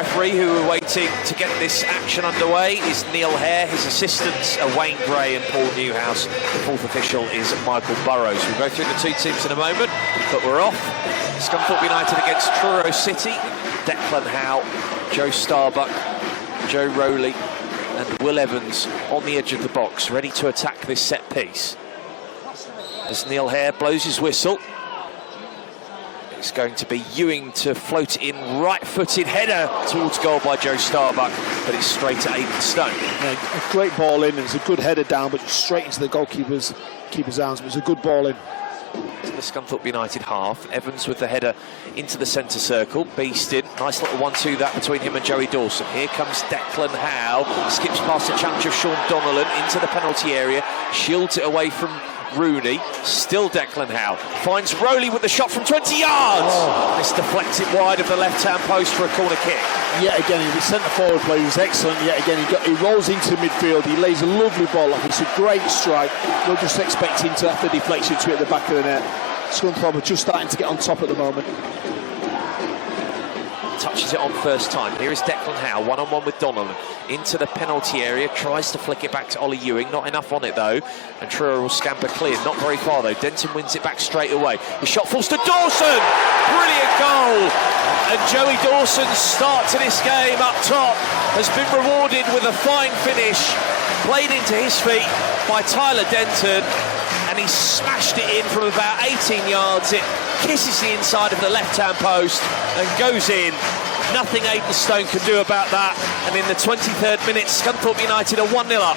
referee who are waiting to get this action underway is Neil Hare. His assistants are Wayne Gray and Paul Newhouse. The fourth official is Michael Burrows. We'll go through the two teams in a moment, but we're off. Scunthorpe United against Truro City. Declan Howe, Joe Starbuck, Joe Rowley and Will Evans on the edge of the box, ready to attack this set piece. As Neil Hare blows his whistle, it's going to be Ewing to float in, right-footed header towards goal by Joe Starbuck, but it's straight at Aidan Stone. Yeah, a great ball in, and it's a good header down, but straight into the goalkeeper's arms. It was a good ball in. To the Scunthorpe United half. Evans with the header into the centre circle. Beast in. Nice little 1-2 that between him and Joey Dawson. Here comes Declan Howe. Skips past the challenge of Sean Donnellan into the penalty area. Shields it away from Rooney. Still Declan Howe. Finds Rowley with the shot from 20 yards. Oh. This deflected wide of the left-hand post for a corner kick. Yet again, the centre-forward play was excellent. Yet again, he rolls into midfield. He lays a lovely ball off. It's a great strike. We'll just expect him to have the deflection to hit the back of the net. Scunthorpe are just starting to get on top at the moment. Touches it on first time. Here is Declan Howe, one-on-one with Donnellan. Into the penalty area, tries to flick it back to Ollie Ewing. Not enough on it, though. And Truro will scamper clear. Not very far, though. Denton wins it back straight away. The shot falls to Dawson! Brilliant goal! And Joey Dawson's start to this game up top has been rewarded with a fine finish. Played into his feet by Tyler Denton. And he smashed it in from about 18 yards. It kisses the inside of the left-hand post and goes in. Nothing Aidan Stone can do about that. And in the 23rd minute, Scunthorpe United are 1-0 up.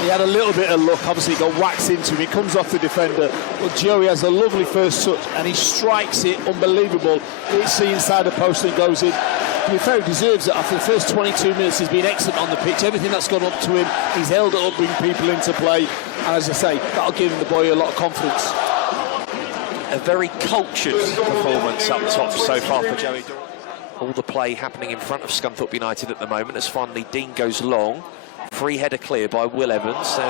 He had a little bit of luck. Obviously, he got whacked into him. He comes off the defender. But Joey has a lovely first touch, and he strikes it unbelievable. Hits the inside the post and goes in. To be fair, he deserves it. After the first 22 minutes, he's been excellent on the pitch. Everything that's gone up to him, he's held it up, bringing people into play. And as I say, that'll give the boy a lot of confidence. A very cultured performance up top so far for Joey Dawson. All the play happening in front of Scunthorpe United at the moment as finally Dean goes long. Free header clear by Will Evans. So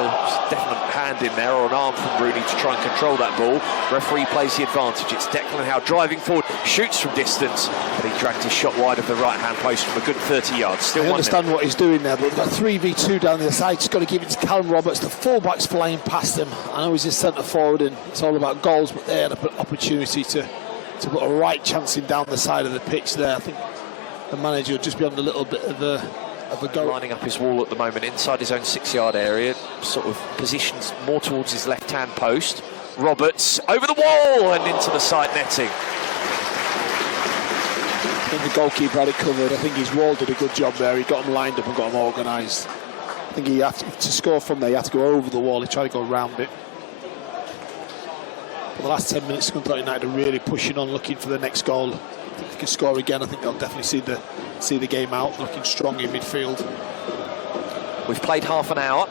definite hand in there, or an arm from Rooney to try and control that ball. Referee plays the advantage. It's Declan Howe driving forward, shoots from distance, but he dragged his shot wide of the right-hand post from a good 30 yards. Still I understand what he's doing there, but we've got 3v2 down the side. Just got to give it to Callum Roberts. The fullback's flying past him. I know he's a centre forward and it's all about goals, but they had an opportunity to put a right chance in down the side of the pitch there. I think the manager will just be on a little bit of a go. Lining up his wall at the moment inside his own 6-yard area, sort of positions more towards his left-hand post. Roberts over the wall and into the side netting. I think the goalkeeper had it covered. I think his wall did a good job there. He got him lined up and got him organised. I think he had to score from there. He had to go over the wall. He tried to go around it. For the last 10 minutes, Scunthorpe United are really pushing on, looking for the next goal. I think if they can score again, I think they'll definitely see the game out, looking strong in midfield. We've played half an hour.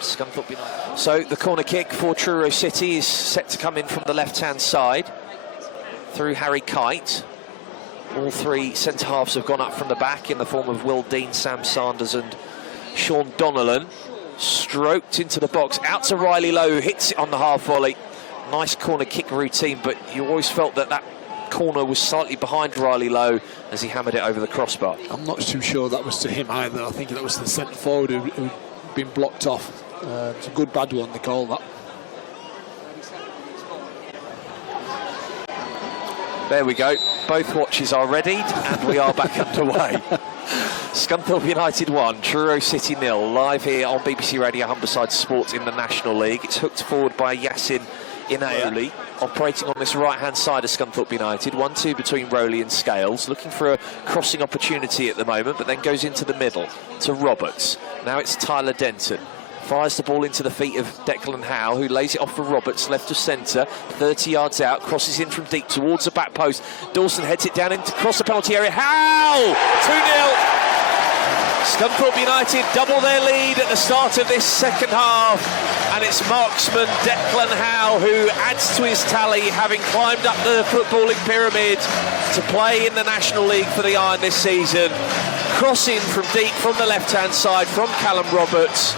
Scunthorpe United. So the corner kick for Truro City is set to come in from the left-hand side through Harry Kite. All three centre-halves have gone up from the back in the form of Will Dean, Sam Sanders and Sean Donnellan. Stroked into the box, out to Riley Lowe, who hits it on the half volley. Nice corner kick routine, but you always felt that corner was slightly behind Riley Lowe as he hammered it over the crossbar. I'm not too sure that was to him either. I think that was the centre forward who'd been blocked off. It's a good bad one, they call that. There we go. Both watches are readied and we are back underway. Scunthorpe United 1, Truro City 0, live here on BBC Radio Humberside Sports in the National League. It's hooked forward by Yassin Inaoli, operating on this right-hand side of Scunthorpe United. 1-2 between Rowley and Scales, looking for a crossing opportunity at the moment, but then goes into the middle to Roberts. Now it's Tyler Denton. Fires the ball into the feet of Declan Howe, who lays it off for Roberts, left of centre, 30 yards out, crosses in from deep towards the back post. Dawson heads it down into cross the penalty area. Howe! 2-0. Scunthorpe United double their lead at the start of this second half, and it's marksman Declan Howe who adds to his tally, having climbed up the footballing pyramid to play in the National League for the Iron this season. Crossing from deep from the left-hand side from Callum Roberts.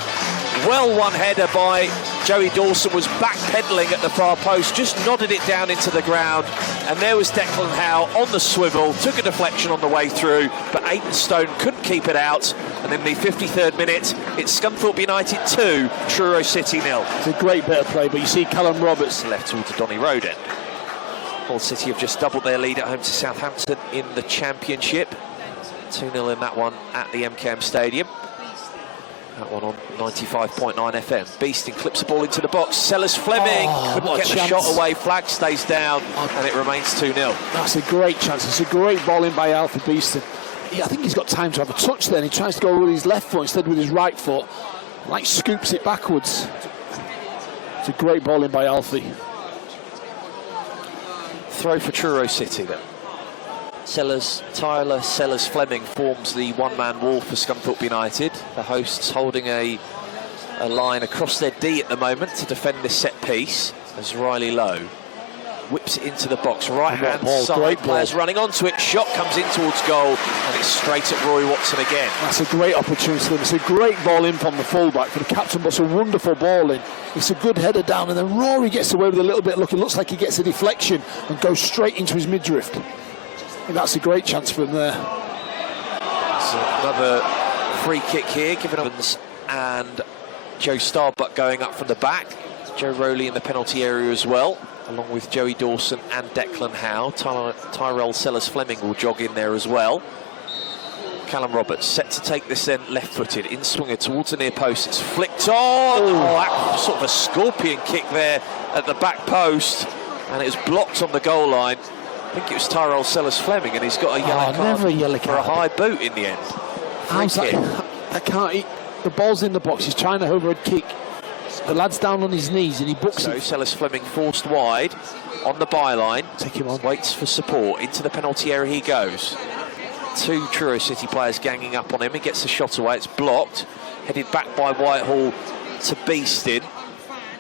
Well won header by Joey Dawson, was backpedaling at the far post, just nodded it down into the ground, and there was Declan Howe on the swivel, took a deflection on the way through, but Aidan Stone couldn't keep it out. And in the 53rd minute, it's Scunthorpe United 2, Truro City 0. It's a great bit of play, but you see Callum Roberts Left towards Donny Road end. Hull City have just doubled their lead at home to Southampton in the Championship. 2-0 in that one at the MKM Stadium. That one on 95.9 FM. Beeston clips the ball into the box. Sellers-Fleming couldn't get the shot away. Flag stays down, and it remains 2-0. That's a great chance. It's a great ball in by Alfie Beeston. I think he's got time to have a touch there. He tries to go with his left foot instead with his right foot. Like scoops it backwards. It's a great ball in by Alfie. Throw for Truro City then. Tyler Sellers-Fleming forms the one-man wall for Scunthorpe United. The hosts holding a line across their D at the moment to defend this set piece as Riley Lowe whips it into the box. Right-hand side, players running onto it. Shot comes in towards goal, and it's straight at Rory Watson again. That's a great opportunity for them. It's a great ball in from the fullback for the captain, but it's a wonderful ball in. It's a good header down, and then Rory gets away with a little bit of luck. It looks like he gets a deflection and goes straight into his midriff. And that's a great chance for him there. So another free kick here, given Evans and Joe Starbuck going up from the back. Joe Rowley in the penalty area as well, along with Joey Dawson and Declan Howe. Tyrell Sellers-Fleming will jog in there as well. Callum Roberts set to take this then left-footed, in-swinger towards the near post. It's flicked on. Oh, sort of a scorpion kick there at the back post, and it was blocked on the goal line. I think it was Tyrell Sellers-Fleming, and he's got a yellow card for a high boot in the end. How's that? The ball's in the box. He's trying to overhead kick. The lad's down on his knees and he books it. Sellers-Fleming forced wide on the byline. Take him on. Waits for support. Into the penalty area he goes. Two Truro City players ganging up on him. He gets the shot away. It's blocked. Headed back by Whitehall to Beeston.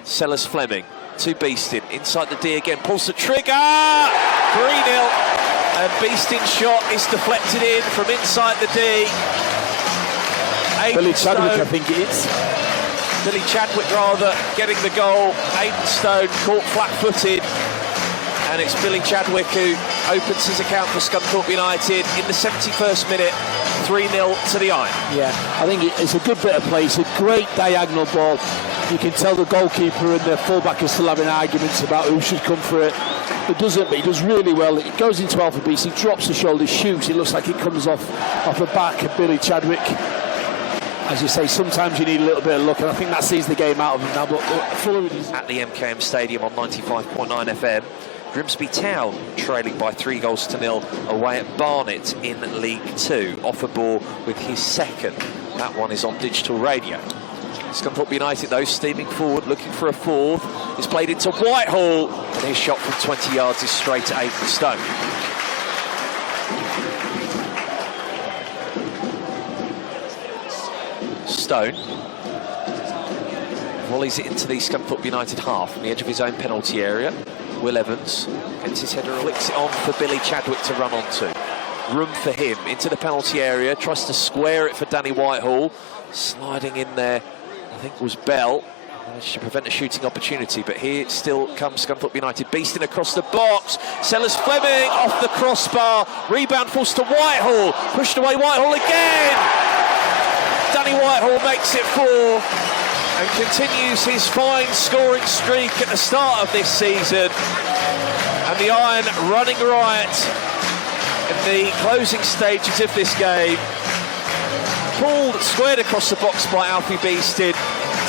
Sellers-Fleming to Beeston. Inside the D again. Pulls the trigger. 3-0. And Beeston's shot is deflected in from inside the D. Billy Chadwick, I think it is. Billy Chadwick rather getting the goal. Aidan Stone caught flat-footed, and it's Billy Chadwick who opens his account for Scunthorpe United in the 71st minute, 3-0 to the iron. Yeah, I think it's a good bit of play. It's a great diagonal ball. You can tell the goalkeeper and the fullback are still having arguments about who should come for it. It doesn't, but he does really well. It goes into Alfie Beeston, he drops the shoulder, shoots. It looks like it comes off the back of Billy Chadwick. As you say, sometimes you need a little bit of luck, and I think that sees the game out of him now. But at the MKM Stadium on 95.9 FM, Grimsby Town trailing by 3-0 away at Barnet in League 2. Offerball with his second. That one is on digital radio. Scunthorpe United, though, steaming forward, looking for a fourth. It's played into Whitehall, and his shot from 20 yards is straight at Aidan Stone. Stone volleys it into the Scunthorpe United half on the edge of his own penalty area. Will Evans gets his header, flicks it on for Billy Chadwick to run onto. Room for him into the penalty area, tries to square it for Danny Whitehall. Sliding in there, I think was Bell. Should prevent a shooting opportunity, but here still comes Scunthorpe United. Beeston across the box. Sellers-Fleming off the crossbar. Rebound forced to Whitehall. Pushed away Whitehall again. Danny Whitehall makes it 4 and continues his fine scoring streak at the start of this season. And the Iron running riot in the closing stages of this game. Pulled, squared across the box by Alfie Beeston.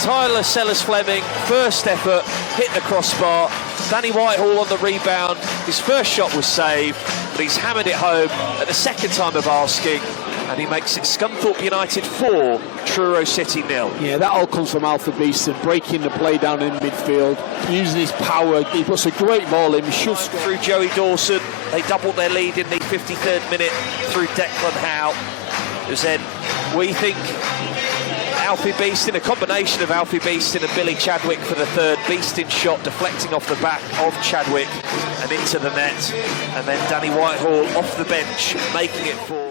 Tyler Sellers-Fleming, first effort, hit the crossbar. Danny Whitehall on the rebound. His first shot was saved, but he's hammered it home at the second time of asking. And he makes it Scunthorpe United 4, Truro City 0. Yeah, that all comes from Alfie Beeston, breaking the play down in midfield, using his power. He puts a great ball in. He should score. Through Joey Dawson, they doubled their lead in the 53rd minute through Declan Howe. It was then, we think, Alfie Beeston, a combination of Alfie Beeston and Billy Chadwick for the third. Beeston shot deflecting off the back of Chadwick and into the net. And then Danny Whitehall off the bench, making it 4.